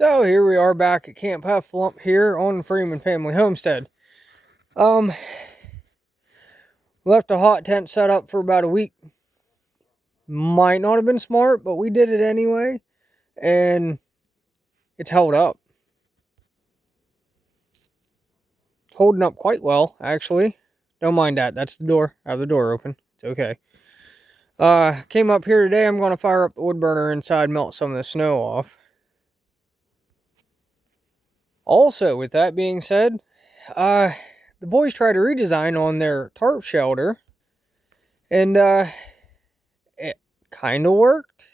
So here we are back at Camp Heffalump here on the Freeman Family Homestead. Left a hot tent set up for about a week. Might not have been smart, but we did it anyway, and it's held up. It's holding up quite well, actually. Don't mind that. That's the door. I have the door open. It's okay. Came up here today. I'm going to fire up the wood burner inside, melt some of the snow off. Also, with that being said, the boys tried a redesign on their tarp shelter, and it kind of worked.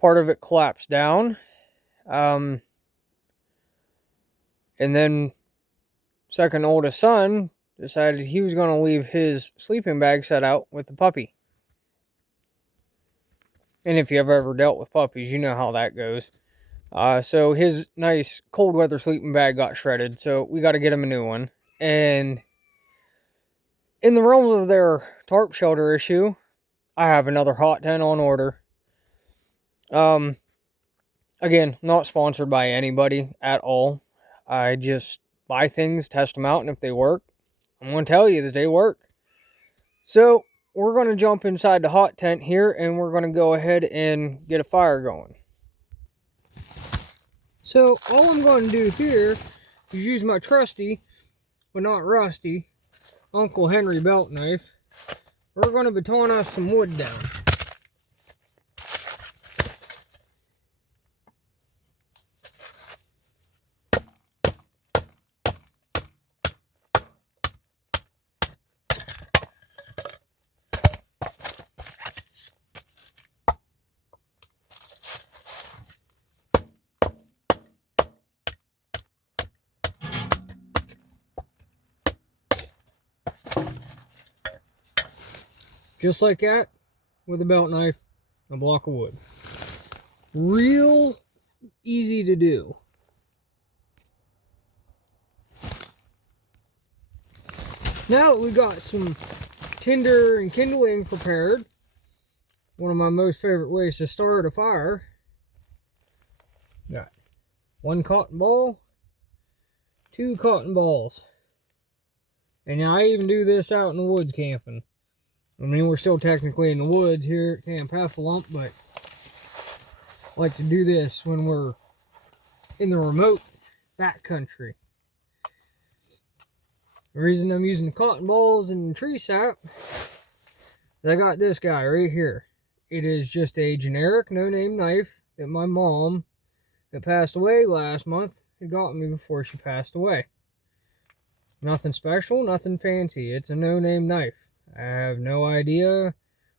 Part of it collapsed down, and then second oldest son decided he was going to leave his sleeping bag set out with the puppy. And if you've ever dealt with puppies, you know how that goes. So his nice cold weather sleeping bag got shredded, so we got to get him a new one. And in the realms of their tarp shelter issue, I have another hot tent on order. Again, not sponsored by anybody at all. I just buy things, test them out, and if they work, I'm going to tell you that they work. So we're going to jump inside the hot tent here, and we're going to go ahead and get a fire going. So all I'm going to do here is use my trusty, but not rusty, Uncle Henry belt knife. We're going to baton us some wood down. Just like that, with a belt knife, a block of wood. Real easy to do. Now that we got some tinder and kindling prepared, one of my most favorite ways to start a fire, got one cotton ball, two cotton balls. And now I even do this out in the woods camping. I mean, we're still technically in the woods here at Camp Heffalump, but I like to do this when we're in the remote backcountry. The reason I'm using the cotton balls and tree sap is I got this guy right here. It is just a generic no-name knife that my mom, that passed away last month, had got me before she passed away. Nothing special, nothing fancy. It's a no-name knife. I have no idea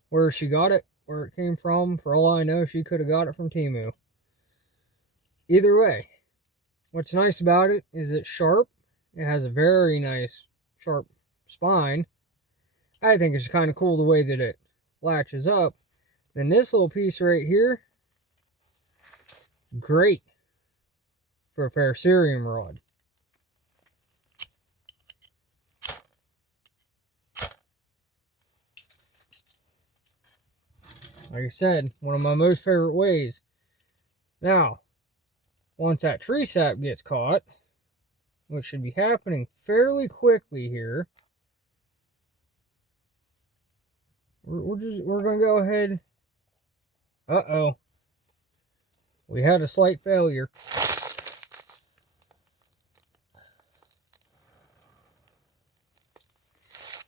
where she got it, where it came from. For all I know, she could have got it from Temu. Either way, what's nice about it is it's sharp. It has a very nice sharp spine. I think it's kind of cool the way that it latches up. Then this little piece right here, great for a ferrocerium rod. Like I said, one of my most favorite ways. Now, once that tree sap gets caught, which should be happening fairly quickly here, we're going to go ahead. Uh-oh. We had a slight failure.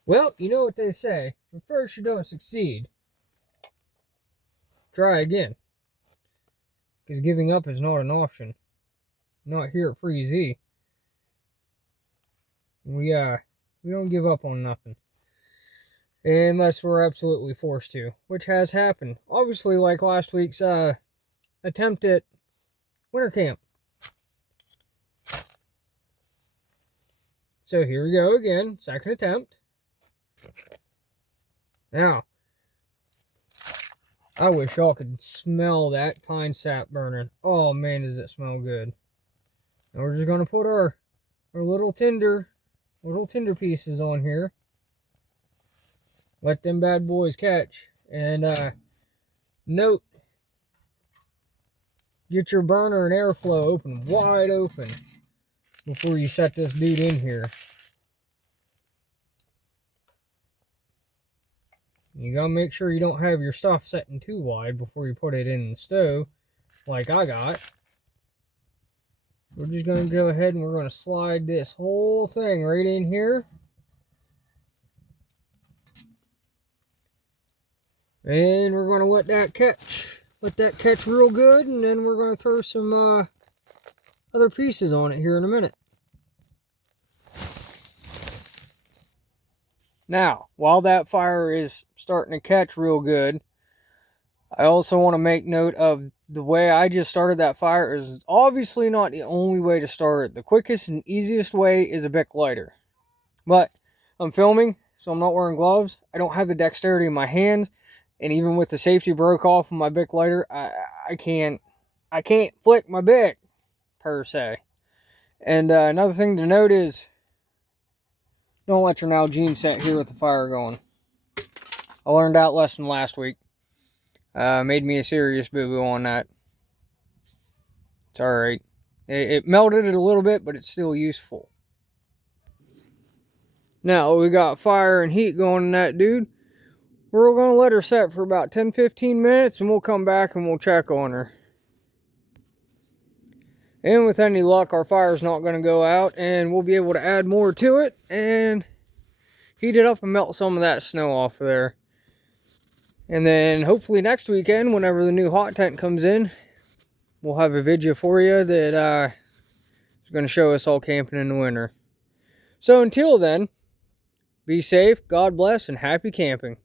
Well, you know what they say. At first you don't succeed. Try again. Because giving up is not an option. Not here at Freezy. We don't give up on nothing. Unless we're absolutely forced to. Which has happened. Obviously, like last week's attempt at winter camp. So here we go again. Second attempt. Now, I wish y'all could smell that pine sap burning. Oh man, does it smell good. And we're just going to put our little tinder pieces on here. Let them bad boys catch. And note, Get your burner and airflow open, wide open, before you set this dude in here. You gotta make sure you don't have your stuff setting too wide before you put it in the stove, like I got. We're just gonna go ahead and we're gonna slide this whole thing right in here. And we're gonna let that catch real good, and then we're gonna throw some other pieces on it here in a minute. Now, while that fire is starting to catch real good, I also want to make note of the way I just started that fire is obviously not the only way to start it. The quickest and easiest way is a Bic lighter. But I'm filming, so I'm not wearing gloves. I don't have the dexterity in my hands, and even with the safety broke off of my Bic lighter, I can't flick my Bic per se. And another thing to note is, don't let your Nalgene set here with the fire going. I learned that lesson last week. Made me a serious boo-boo on that. It's alright. It melted it a little bit, but it's still useful. Now, we got fire and heat going in that dude. We're going to let her set for about 10-15 minutes, and we'll come back and we'll check on her. And with any luck, our fire's not going to go out, and we'll be able to add more to it and heat it up and melt some of that snow off of there. And then hopefully next weekend, whenever the new hot tent comes in, we'll have a video for you that is going to show us all camping in the winter. So until then, be safe, God bless, and happy camping.